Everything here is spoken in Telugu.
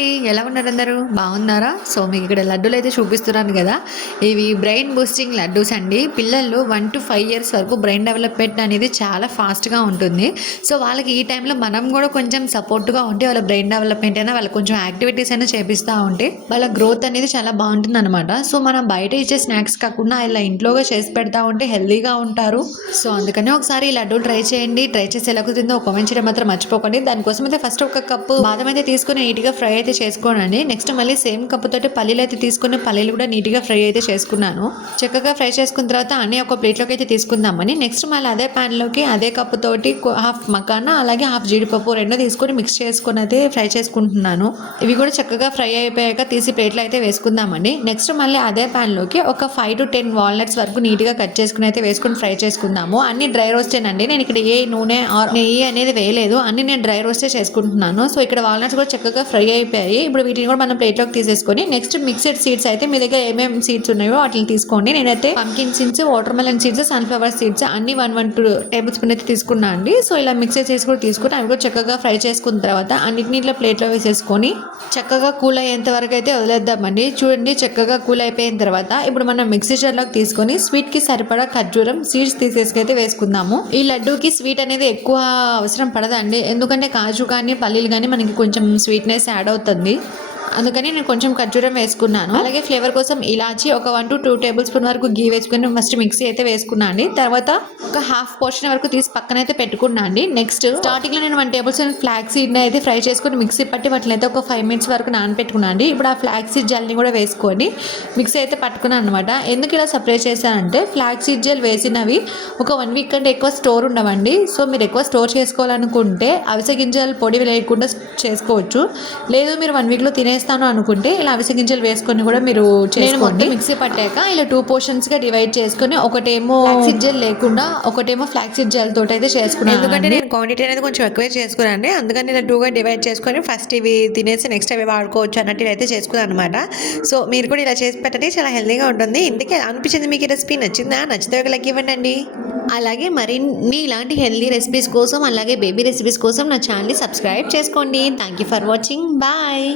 అండి. ఎలా ఉన్నారు అందరూ? బాగున్నారా? సో మీకు ఇక్కడ లడ్డూలు అయితే చూపిస్తున్నాను కదా, ఇవి బ్రెయిన్ బూస్టింగ్ లడ్డూస్ అండి. పిల్లలు 1 to 5 years వరకు బ్రెయిన్ డెవలప్మెంట్ అనేది చాలా ఫాస్ట్గా ఉంటుంది. సో వాళ్ళకి ఈ టైంలో మనం కూడా కొంచెం సపోర్ట్గా ఉంటే వాళ్ళ బ్రెయిన్ డెవలప్మెంట్ అయినా వాళ్ళకి కొంచెం యాక్టివిటీస్ అయినా చేపిస్తూ ఉంటే వాళ్ళ గ్రోత్ అనేది చాలా బాగుంటుంది అనమాట. సో మనం బయట ఇచ్చే స్నాక్స్ కాకుండా ఇలా ఇంట్లోగా చేసి పెడతా ఉంటే హెల్తీగా ఉంటారు. సో అందుకని ఒకసారి ఈ లడ్డూ ట్రై చేయండి. ట్రై చేసి ఎలా కుదిరిందో కామెంట్ చేయడం మాత్రం మర్చిపోకండి. దానికోసం అయితే ఫస్ట్ ఒక కప్పు బాదం అయితే తీసుకుని నీట్గా ఫ్రై అయితే చేసుకోనండి. నెక్స్ట్ మళ్ళీ సేమ్ కప్పుతోటి పల్లీలు అయితే తీసుకుని పల్లీలు కూడా నీట్గా ఫ్రై అయితే చేసుకున్నాను. చక్కగా ఫ్రై చేసుకున్న తర్వాత అన్ని ఒక ప్లేట్లోకి అయితే తీసుకుందామని నెక్స్ట్ మళ్ళీ అదే ప్యాన్లోకి అదే కప్పుతోటి హాఫ్ మకానా అలాగే హాఫ్ జీడిపప్పు రెండు తీసుకొని మిక్స్ చేసుకుని అయితే ఫ్రై చేసుకుంటున్నాను. ఇవి కూడా చక్కగా ఫ్రై అయిపోయాక తీసి ప్లేట్లో అయితే వేసుకుందామండి. నెక్స్ట్ మళ్ళీ అదే ప్యాన్లోకి ఒక 5 to 10 వాల్నట్స్ వరకు నీట్గా కట్ చేసుకుని అయితే వేసుకుని ఫ్రై చేసుకుందాము. అన్ని డ్రై రోస్టేనండి. నేను ఇక్కడ ఏ నూనె ఆర్ నెయ్యి అనేది వేయలేదు, అన్ని నేను డ్రై రోస్టే చేసుకుంటున్నాను. సో ఇక్కడ వాల్నట్స్ కూడా చక్కగా ఫ్రై అయిపోయాయి. ఇప్పుడు వీటిని కూడా మనం ప్లేట్లోకి తీసేసుకొని నెక్స్ట్ మిక్స్డ్ సీడ్స్ అయితే మీ దగ్గర ఏమేమి సీడ్స్ ఉన్నాయో వాటిని తీసుకోండి. నేనైతే pumpkin seeds, water melon seeds, sunflower seeds అన్ని 1 టేబుల్ స్పూన్ అయితే తీసుకున్నా అండి. సో ఇలా మిక్స్ చేసి కూడా తీసుకుని అవి కూడా చక్కగా ఫ్రై చేసుకున్న తర్వాత అన్నిటిని ఇట్లా ప్లేట్లో వేసేసుకొని చక్కగా కూల్ అయ్యేంత వరకు అయితే వదిలేద్దామండి. చూడండి చక్కగా కూల్ అయిపోయిన తర్వాత ఇప్పుడు మనం మిక్సీ జార్లోకి తీసుకొని స్వీట్ కి సరిపడా ఖర్జూరం సీడ్స్ తీసేసుకైతే వేసుకుందాము. ఈ లడ్డూకి స్వీట్ అనేది ఎక్కువ అవసరం పడదండి, ఎందుకంటే కాజు కానీ పల్లీలు కానీ మనకి కొంచెం స్వీట్నెస్ యాడ్ అవుతుంది. అందుకని నేను కొంచెం ఖర్జూరం వేసుకున్నాను. అలాగే ఫ్లేవర్ కోసం ఇలాచి ఒక 1 to 2 టేబుల్ స్పూన్ వరకు గీ వేసుకుని ఫస్ట్ మిక్సీ అయితే వేసుకున్నా అండి. తర్వాత ఒక హాఫ్ పోర్షన్ వరకు తీసి పక్కన అయితే పెట్టుకున్నా అండి. నెక్స్ట్ స్టార్టింగ్ లో నేను 1 టేబుల్ స్పూన్ ఫ్లాక్స్ సీడ్ అయితే ఫ్రై చేసుకుని మిక్సీ పట్టి వాటిని అయితే ఒక 5 minutes వరకు నానపెట్టుకున్నా అండి. ఇప్పుడు ఆ ఫ్లాక్స్ సీడ్ జెల్ని కూడా వేసుకొని మిక్సీ అయితే పట్టుకున్నాను అనమాట. ఎందుకు ఇలా సపరేట్ చేశానంటే ఫ్లాక్స్ సీడ్ జెల్ వేసినవి ఒక 1 week కంటే ఎక్కువ స్టోర్ ఉండవండి. సో మీరు ఎక్కువ స్టోర్ చేసుకోవాలనుకుంటే అవిసె గింజలు పొడి లేకుండా చేసుకోవచ్చు. లేదు మీరు 1 week లో తినేస్తాను అనుకుంటే ఇలా అవిసె గింజలు వేసుకొని కూడా మీరు చేసుకోండి. మిక్సీ పట్టాక ఇలా 2 portions గా డివైడ్ చేసుకుని ఒకటేమో ఫ్లాక్సీడ్ జెల్ లేకుండా ఒకటేమో ఫ్లాక్సీడ్ జెల్ తోటి అయితే చేసుకున్నాను. ఎందుకంటే నేను క్వాంటిటీ అనేది కొంచెం ఎక్కువే చేసుకున్నాను, అందుకని ఇలా 2 గా డివైడ్ చేసుకొని ఫస్ట్ ఇవి తినేసి నెక్స్ట్ అవి వాడుకోవచ్చు అన్నట్టు అయితే చేసుకున్నాను అనమాట. సో మీరు కూడా ఇలా చేసి పెట్టండి, చాలా హెల్తీగా ఉంటుంది. ఇందుకే అనిపించింది మీకు ఈ రెసిపీ నచ్చిందా? నచ్చితే ఒక లైక్ ఇవ్వండి. అలాగే మరిన్ని ఇలాంటి హెల్తీ రెసిపీస్ కోసం అలాగే బేబీ రెసిపీస్ కోసం నా ఛానల్ని సబ్స్క్రైబ్ చేసుకోండి. Thank you for watching. Bye.